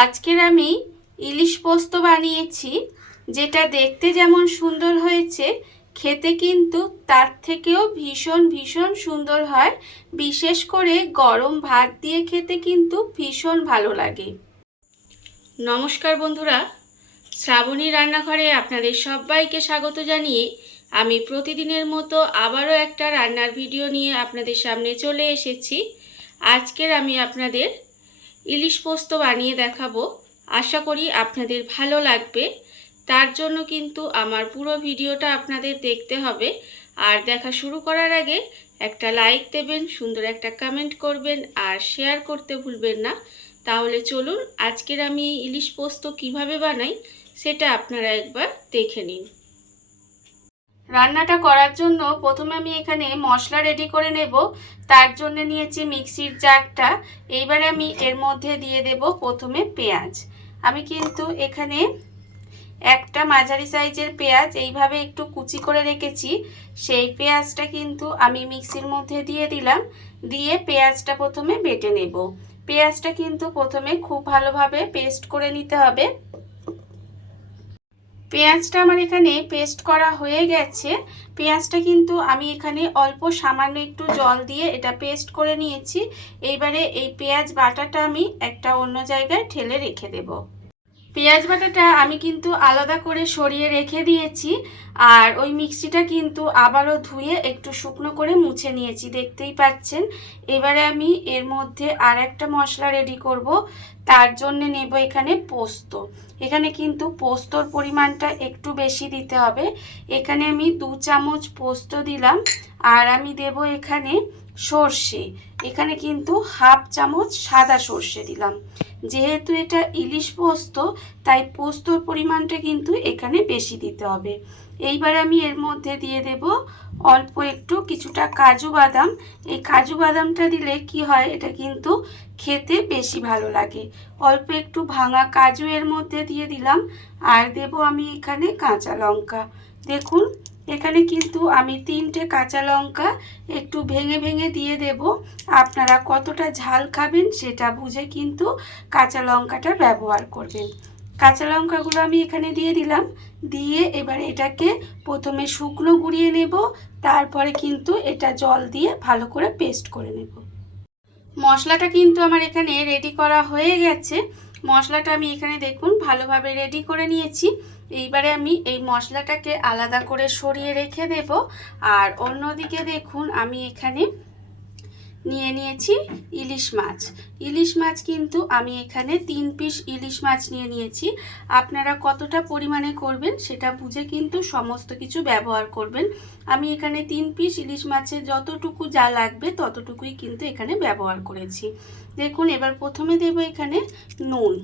আজকের আমি ইলিশ পোস্ত বানিয়েছি, যেটা দেখতে যেমন সুন্দর হয়েছে খেতে কিন্তু তার থেকেও ভীষণ ভীষণ সুন্দর হয়। বিশেষ করে গরম ভাত দিয়ে খেতে কিন্তু ভীষণ ভালো লাগে। নমস্কার বন্ধুরা, শ্রাবণী রান্নাঘরে আপনাদের সবাইকে স্বাগত জানিয়ে আমি প্রতিদিনের মতো আবারও একটা রান্নার ভিডিও নিয়ে আপনাদের সামনে চলে এসেছি। আজকের আমি আপনাদের ইলিশ পোস্ত বানিয়ে দেখাবো। আশা করি আপনাদের ভালো লাগবে। তার জন্য কিন্তু আমার পুরো ভিডিওটা আপনাদের দেখতে হবে। আর দেখা শুরু করার আগে একটা লাইক দেবেন, সুন্দর একটা কমেন্ট করবেন আর শেয়ার করতে ভুলবেন না। তাহলে চলুন আজকের আমি এই ইলিশ পোস্ত কিভাবে বানাই সেটা আপনারা একবার দেখে নিন। রান্নাটা করার জন্য প্রথমে আমি এখানে মশলা রেডি করে নেব। তার জন্য নিয়েছি মিক্সির জারটা। এইবারে আমি এর মধ্যে দিয়ে দেব প্রথমে পেঁয়াজ। আমি কিন্তু এখানে একটা মাঝারি সাইজের পেঁয়াজ এইভাবে একটু কুচি করে রেখেছি। সেই পেঁয়াজটা কিন্তু আমি মিক্সির মধ্যে দিয়ে দিলাম। দিয়ে পেঁয়াজটা প্রথমে বেটে নেব। পেঁয়াজটা কিন্তু প্রথমে খুব ভালোভাবে পেস্ট করে নিতে হবে। পেঁয়াজটা আমার এখানে পেস্ট করা হয়ে গেছে। পেঁয়াজটা কিন্তু আমি এখানে অল্প সামান্য একটু জল দিয়ে এটা পেস্ট করে নিয়েছি। এইবারে এই পেঁয়াজ বাটাটা আমি একটা অন্য জায়গায় ঢেলে রেখে দেব। পেঁয়াজ বাটাটা আমি কিন্তু আলাদা করে সরিয়ে রেখে দিয়েছি। আর ওই মিক্সিটা কিন্তু আবারও ধুয়ে একটু শুকনো করে মুছে নিয়েছি, দেখতেই পাচ্ছেন। এবারে আমি এর মধ্যে আর একটা মশলা রেডি করব। তার জন্য নেব এখানে পোস্ত। এখানে কিন্তু পোস্তর পরিমাণটা একটু বেশি দিতে হবে। এখানে আমি 2 চামচ পোস্ত দিলাম। আর আমি দেব এখানে সর্ষে। এখানে কিন্তু 1/2 চামচ সাদা সর্ষে দিলাম। যেহেতু এটা ইলিশ পোস্ত, তাই পোস্তর পরিমাণটা কিন্তু এখানে বেশি দিতে হবে। এইবার আমি এর মধ্যে দিয়ে দেব অল্প একটু কিছুটা কাজু বাদাম। এই কাজু বাদামটা দিলে কি হয়, এটা কিন্তু খেতে বেশি ভালো লাগে। অল্প একটু ভাঙা কাজু এর মধ্যে দিয়ে দিলাম। আর দেব আমি এখানে কাঁচা লঙ্কা। দেখুন এখানে কিন্তু আমি 3টে কাঁচা লঙ্কা একটু ভেঙে ভেঙে দিয়ে দেব। আপনারা কতটা ঝাল খাবেন সেটা বুঝে কিন্তু কাঁচা লঙ্কাটা ব্যবহার করবেন। কাঁচা লঙ্কাগুলো আমি এখানে দিয়ে দিলাম। দিয়ে এবার এটাকে প্রথমে শুকনো গুঁড়িয়ে নেব, তারপরে কিন্তু এটা জল দিয়ে ভালো করে পেস্ট করে নেব। মশলাটা কিন্তু আমার এখানে রেডি করা হয়ে গেছে। মশলাটা আমি এখানে দেখুন ভালোভাবে রেডি করে নিয়েছি। এইবারে আমি এই মশলাটাকে আলাদা করে সরিয়ে রেখে দেব। আর অন্যদিকে দেখুন আমি এখানে নিয়ে নিয়েছি ইলিশ মাছ। ইলিশ মাছ কিন্তু আমি এখানে 3 পিস ইলিশ মাছ নিয়ে নিয়েছি। আপনারা কতটা পরিমাণে করবেন সেটা বুঝে কিন্তু সমস্ত কিছু ব্যবহার করবেন। আমি এখানে 3 পিস ইলিশ মাছের যতটুকু যা লাগবে ততটুকুই কিন্তু এখানে ব্যবহার করেছি। দেখুন এবার প্রথমে দেব এখানে নুন।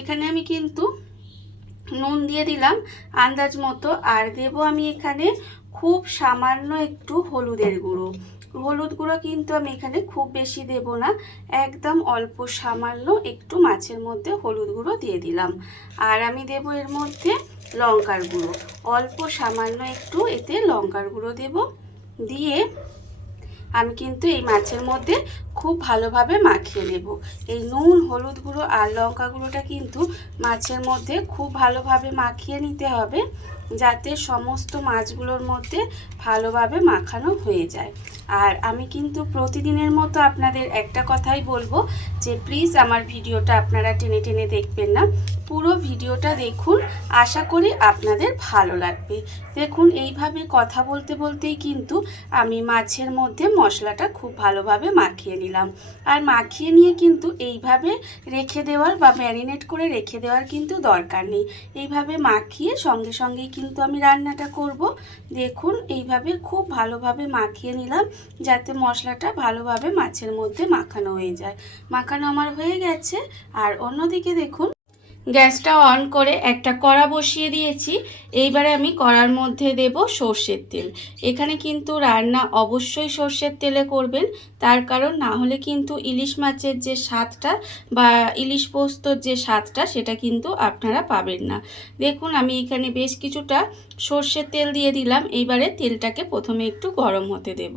এখানে আমি কিন্তু নুন দিয়ে দিলাম আন্দাজ মতো। আর দেব আমি এখানে খুব সামান্য একটু হলুদের গুঁড়ো। হলুদ গুঁড়ো কিন্তু আমি এখানে খুব বেশি দেব না, একদম অল্প সামান্য একটু মাছের মধ্যে হলুদ গুঁড়ো দিয়ে দিলাম। আর আমি দেব এর মধ্যে লঙ্কার গুঁড়ো, অল্প সামান্য একটু এতে লঙ্কার গুঁড়ো দেব। দিয়ে আমি কিন্তু এই মাছের মধ্যে খুব ভালোভাবে মাখিয়ে নেব। এই নুন, হলুদ গুঁড়ো আর লঙ্কা গুঁড়োটা কিন্তু মাছের মধ্যে খুব ভালোভাবে মাখিয়ে নিতে হবে, যাতে সমস্ত মাছগুলোর মধ্যে ভালোভাবে মাখানো হয়ে যায়। আর আমি কিন্তু প্রতিদিনের মতো আপনাদের একটা কথাই বলবো যে প্লিজ আমার ভিডিওটা আপনারা টেনে টেনে দেখবেন না, পুরো ভিডিওটা দেখুন। আশা করি আপনাদের ভালো লাগবে। দেখুন এইভাবে কথা বলতে বলতেই কিন্তু আমি মাছের মধ্যে মশলাটা খুব ভালোভাবে মাখিয়ে নিলাম। আর মাখিয়ে নিয়ে কিন্তু এইভাবে রেখে দেওয়ার বা ম্যারিনেট করে রেখে দেওয়ার কিন্তু দরকার নেই। এইভাবে মাখিয়ে সঙ্গে সঙ্গেই কিন্তু আমি রান্নাটা করব। দেখুন এইভাবে খুব ভালোভাবে মাখিয়ে নিলাম, যাতে মশলাটা ভালোভাবে মাছের মধ্যে মাখানো হয়ে যায়। মাখানো আমার হয়ে গেছে। আর অন্যদিকে দেখুন গ্যাসটা অন করে একটা কড়া বসিয়ে দিয়েছি। এইবারে আমি কড়ার মধ্যে দেব সর্ষের তেল। এখানে কিন্তু রান্না অবশ্যই সর্ষের তেলে করবেন, তার কারণ না হলে কিন্তু ইলিশ মাছের যে স্বাদটা বা ইলিশ পোস্তর যে স্বাদটা সেটা কিন্তু আপনারা পাবেন না। দেখুন আমি এখানে বেশ কিছুটা সর্ষের তেল দিয়ে দিলাম। এইবারে তেলটাকে প্রথমে একটু গরম হতে দেব।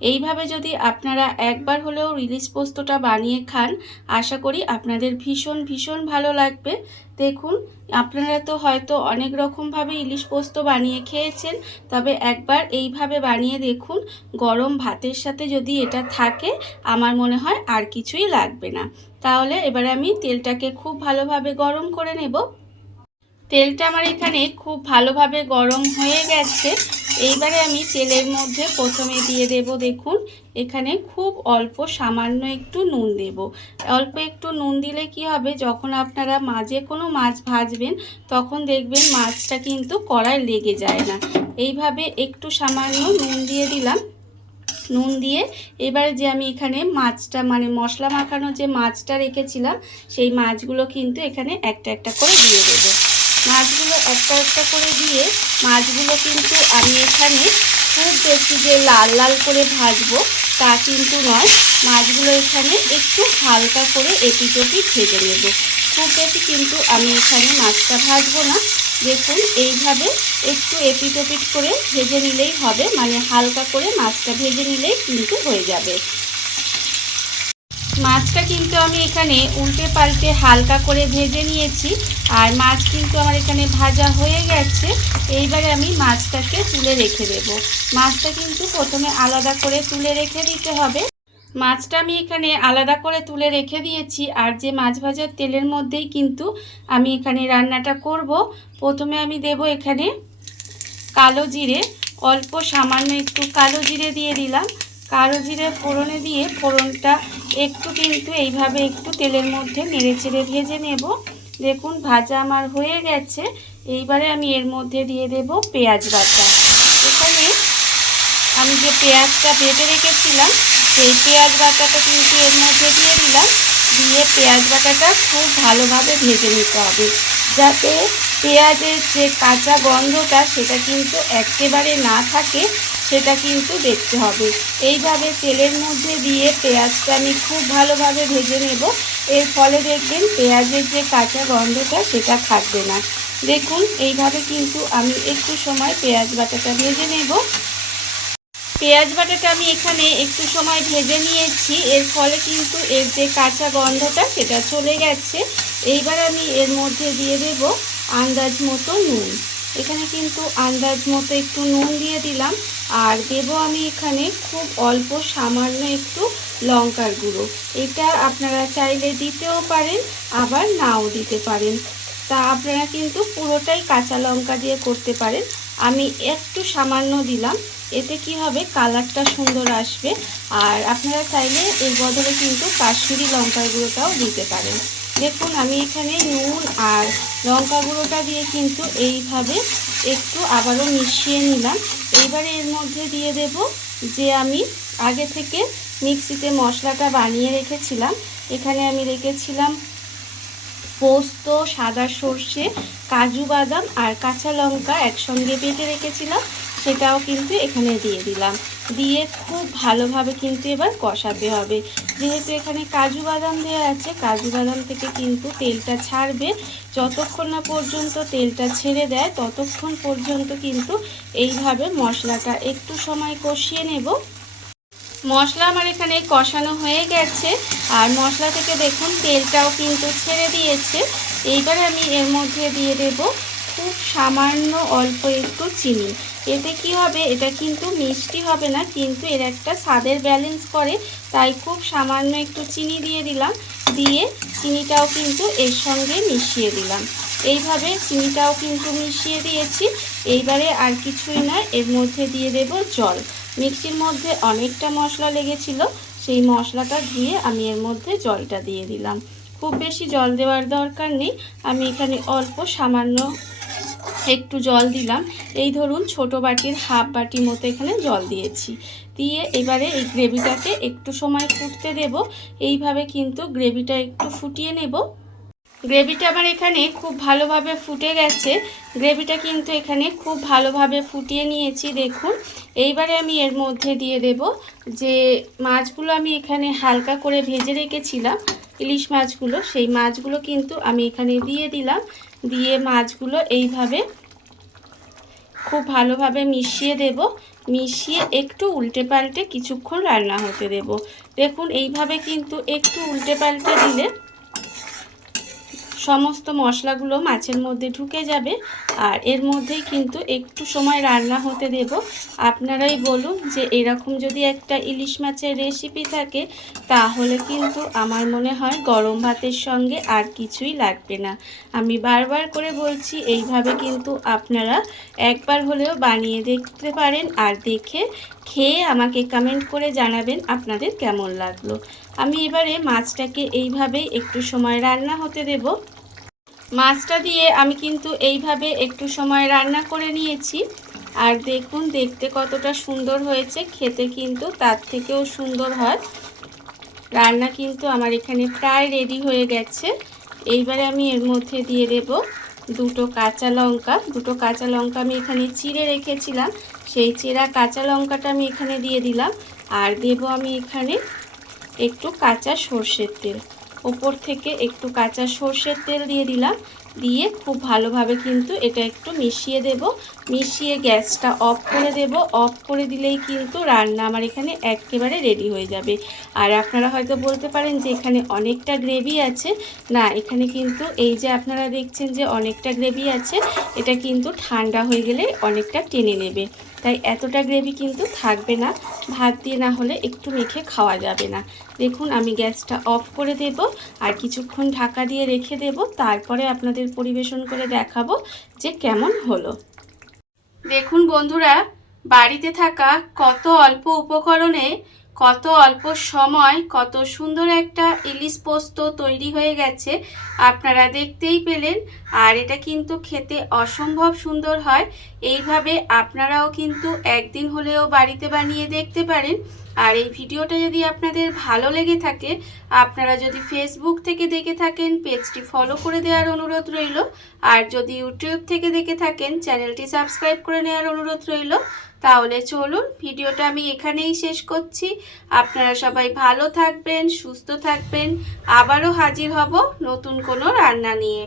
এইভাবে যদি আপনারা একবার হলেও ইলিশ পোস্তটা বানিয়ে খান, আশা করি আপনাদের ভীষণ ভীষণ ভালো লাগবে। দেখুন, আপনারা তো হয়তো অনেক রকমভাবে ইলিশ পোস্ত বানিয়ে খেয়েছেন, তবে একবার এইভাবে বানিয়ে দেখুন। গরম ভাতের সাথে যদি এটা থাকে, আমার মনে হয় আর কিছুই লাগবে না। তাহলে এবারে আমি তেলটাকে খুব ভালোভাবে গরম করে নেব। তেলটা আমার এখানে খুব ভালোভাবে গরম হয়ে গেছে। এইবারে আমি তেলের মধ্যে প্রথমে দিয়ে দেব, দেখুন এখানে খুব অল্প সামান্য একটু নুন দেব। অল্প একটু নুন দিলে কি হবে, যখন আপনারা মাঝে কোনো মাছ ভাজবেন তখন দেখবেন মাছটা কিন্তু কড়ায় লেগে যায় না। এইভাবে একটু সামান্য নুন দিয়ে দিলাম। নুন দিয়ে এবারে যে আমি এখানে মাছটা মানে মশলা মাখানো যে মাছটা রেখেছিলাম, সেই মাছগুলো কিন্তু এখানে একটা একটা করে দিয়ে দেবো। মাছগুলো একটা একটা করে দিয়ে মাছগুলো কিন্তু আমি এখানে খুব বেশি যে লাল লাল করে ভাজবো তা কিন্তু নয়। মাছগুলো এখানে একটু হালকা করে এপিটোপিট ভেজে নেব। খুব বেশি কিন্তু আমি এখানে মাছটা ভাজবো না। দেখুন এইভাবে একটু এপিটোপিট করে ভেজে নিলেই হবে, মানে হালকা করে মাছটা ভেজে নিলেই কিন্তু হয়ে যাবে। মাছটা কিন্তু আমি এখানে উল্টে পাল্টে হালকা করে ভেজে নিয়েছি, আর মাছ কিন্তু আমার এখানে ভাজা হয়ে গেছে। এইবারে আমি মাছটাকে তুলে রেখে দেব। মাছটা কিন্তু প্রথমে আলাদা করে তুলে রেখে দিতে হবে। মাছটা আমি এখানে আলাদা করে তুলে রেখে দিয়েছি, আর যে মাছ ভাজার তেলের মধ্যেই কিন্তু আমি এখানে রান্নাটা করব। প্রথমে আমি দেব এখানে কালো জিরে, অল্প সামান্য একটু কালো জিরে দিয়ে দিলাম। কালো জিরে ফোড়নে দিয়ে ফোড়নটা একটু কিন্তু এইভাবে একটু তেলের মধ্যে নেড়ে চেড়ে ভেজে নেব। দেখুন ভাজা আমার হয়ে গেছে। এইবারে আমি এর মধ্যে দিয়ে দেব পেঁয়াজ বাটা। এখানে আমি যে পেঁয়াজটা বেটে রেখেছিলাম সেই পেঁয়াজ বাটাটা কিন্তু এর মধ্যে দিয়ে দিলাম। দিয়ে পেঁয়াজ বাটাটা খুব ভালোভাবে ভেজে নিতে হবে, যাতে পেঁয়াজের যে কাঁচা গন্ধটা সেটা কিন্তু একেবারে না থাকে, সেটা কিন্তু দেখতে হবে। এইভাবে তেলের মধ্যে দিয়ে পেঁয়াজটা আমি খুব ভালোভাবে ভেজে নেব। এর ফলে দেখবেন পেঁয়াজের যে কাঁচা গন্ধটা সেটা থাকবে না। দেখুন এইভাবে কিন্তু আমি একটু সময় পেঁয়াজ বাটাটা ভেজে নেব। পেঁয়াজ বাটাটা আমি এখানে একটু সময় ভেজে নিয়েছি, এর ফলে কিন্তু এর যে কাঁচা গন্ধটা সেটা চলে গেছে। এইবার আমি এর মধ্যে দিয়ে দেব আন্দাজ মতো নুন। এখানে কিন্তু আন্দাজ মতো একটু নুন দিয়ে দিলাম, আর দেব আমি এখানে খুব অল্প সামান্য একটু লঙ্কার গুঁড়ো। এটা আপনারা চাইলে দিতেও পারেন, আবার নাও দিতে পারেন। তা আপনারা কিন্তু পুরোটাই কাঁচা লঙ্কা দিয়ে করতে পারেন। আমি একটু সামান্য দিলাম, এতে কি হবে কালারটা সুন্দর আসবে। আর আপনারা চাইলে এর বদলে কিন্তু কাশ্মীরি লঙ্কার গুঁড়োটাও দিতে পারেন। দেখুন আমি এখানে নুন আর লঙ্কা গুঁড়োটা দিয়ে কিন্তু এইভাবে একটু আবারও মিশিয়ে নিলাম। এইবারে এর মধ্যে দিয়ে দেব যে আমি আগে থেকে মিক্সিতে মশলাটা বানিয়ে রেখেছিলাম। এখানে আমি রেখেছিলাম পোস্ত, সাদা সর্ষে, কাজু বাদাম আর কাঁচা লঙ্কা একসঙ্গে বেটে রেখেছিলাম, সেটাও কিন্তু এখানে দিয়ে দিলাম। দিয়ে খুব ভালোভাবে কিন্তু এবার কষাতে হবে। যেহেতু এখানে কাজু বাদাম দেওয়া আছে, কাজু বাদাম থেকে কিন্তু তেলটা ছাড়বে। যতক্ষণ না পর্যন্ত তেলটা ছেড়ে দেয় ততক্ষণ পর্যন্ত কিন্তু এইভাবে মশলাটা একটু সময় কষিয়ে নেব। মশলা আমার এখানে কষানো হয়ে গেছে, আর মশলা থেকে দেখুন তেলটাও কিন্তু ছেড়ে দিয়েছে। এইবারে আমি এর মধ্যে দিয়ে দেব খুব সামান্য অল্প একটু চিনি। এতে কি হবে, এটা কিন্তু মিষ্টি হবে না, কিন্তু এর একটা স্বাদের ব্যালেন্স করে, তাই খুব সামান্য একটু চিনি দিয়ে দিলাম। দিয়ে চিনিটাও কিন্তু এর সঙ্গে মিশিয়ে দিলাম। এইভাবে চিনিটাও কিন্তু মিশিয়ে দিয়েছি। এইবারে আর কিছুই নয়, এর মধ্যে দিয়ে দেব জল। মিক্সির মধ্যে অনেকটা মশলা লেগেছিল, সেই মশলাটা ধুয়ে আমি এর মধ্যে জলটা দিয়ে দিলাম। খুব বেশি জল দেওয়ার দরকার নেই, আমি এখানে অল্প সামান্য একটু জল দিলাম। এই ধরুন ছোট বাটির হাফ বাটি মতো এখানে জল দিয়েছি। দিয়ে এবারে এই গ্রেভিটাকে একটু সময় ফুটতে দেব। এইভাবে কিন্তু গ্রেভিটা একটু ফুটিয়ে নেব। গ্রেভিটা আমার এখানে খুব ভালোভাবে ফুটে গেছে। গ্রেভিটা কিন্তু এখানে খুব ভালোভাবে ফুটিয়ে নিয়েছি দেখুন। এইবারে আমি এর মধ্যে দিয়ে দেব যে মাছগুলো আমি এখানে হালকা করে ভেজে রেখেছিলাম, ইলিশ মাছগুলো, সেই মাছগুলো কিন্তু আমি এখানে দিয়ে দিলাম। দিয়ে মাছগুলো এইভাবে খুব ভালোভাবে মিশিয়ে দেব। মিশিয়ে একটু উল্টে পাল্টে কিছুক্ষণ রান্না হতে দেব। দেখুন এইভাবে কিন্তু একটু উল্টে পাল্টে দিলে সমস্ত মশলাগুলো মাছের মধ্যে ঢুকে যাবে আর এর মধ্যেই কিন্তু একটু সময় রান্না হতে দেব। আপনারাই বলুন যে এরকম যদি একটা ইলিশ মাছের রেসিপি থাকে তাহলে কিন্তু আমার মনে হয় গরম ভাতের সঙ্গে আর কিছুই লাগবে না। আমি বারবার করে বলছি এইভাবে কিন্তু আপনারা একবার হলেও বানিয়ে দেখতে পারেন আর দেখে খেয়ে আমাকে কমেন্ট করে জানাবেন আপনাদের কেমন লাগলো। আমি এবারে মাছটাকে এইভাবেই একটু সময় রান্না হতে দেব। মাছটা দিয়ে আমি কিন্তু এইভাবে একটু সময় রান্না করে নিয়েছি আর দেখুন দেখতে কতটা সুন্দর হয়েছে, খেতে কিন্তু তার থেকেও সুন্দর হয়। রান্না কিন্তু আমার এখানে প্রায় রেডি হয়ে গেছে। এইবারে আমি এর মধ্যে দিয়ে দেব দুটো কাঁচা লঙ্কা। দুটো কাঁচা লঙ্কা আমি এখানে চিড়ে রেখেছিলাম, সেই চিড়া কাঁচা লঙ্কাটা আমি এখানে দিয়ে দিলাম। আর দেব আমি এখানে একটু কাঁচা সর্ষের তেল, ওপর থেকে একটু কাঁচা সর্ষের তেল দিয়ে দিলাম। দিয়ে খুব ভালোভাবে কিন্তু এটা একটু মিশিয়ে দেব। মিশিয়ে গ্যাসটা অফ করে দেব। অফ করে দিলেই কিন্তু রান্না আমার এখানে একেবারে রেডি হয়ে যাবে। আর আপনারা হয়তো বলতে পারেন যে এখানে অনেকটা গ্রেভি আছে। না, এখানে কিন্তু এই যে আপনারা দেখছেন যে অনেকটা গ্রেভি আছে, এটা কিন্তু ঠান্ডা হয়ে গেলে অনেকটা টেনে নেবে, তাই এতটা গ্রেভি কিন্তু থাকবে না। ভাত দিয়ে না হলে একটু মেখে খাওয়া যাবে না। দেখুন আমি গ্যাসটা অফ করে দেব আর কিছুক্ষণ ঢাকা দিয়ে রেখে দেব, তারপরে আপনাদের পরিবেশন করে দেখাবো যে কেমন হলো। দেখুন বন্ধুরা, বাড়িতে থাকা কত অল্প উপকরণে কত অল্প সময় কত সুন্দর একটা ইলিশ পোস্ত তৈরি হয়ে গেছে, আপনারা দেখতেই পেলেন। আর এটা কিন্তু খেতে অসম্ভব সুন্দর হয়। এইভাবে আপনারাও কিন্তু একদিন হলেও বাড়িতে বানিয়ে দেখতে পারেন। আর এই ভিডিওটা যদি আপনাদের ভালো লেগে থাকে, আপনারা যদি ফেসবুক থেকে দেখে থাকেন পেজটি ফলো করে দেওয়ার অনুরোধ রইল। আর যদি ইউটিউব থেকে দেখে থাকেন চ্যানেলটি সাবস্ক্রাইব করে নেওয়ার অনুরোধ রইল। তাহলে চলুন ভিডিওটা আমি এখানেই শেষ করছি। আপনারা সবাই ভালো থাকবেন, সুস্থ থাকবেন। আবারও হাজির হব নতুন কোনো রান্না নিয়ে।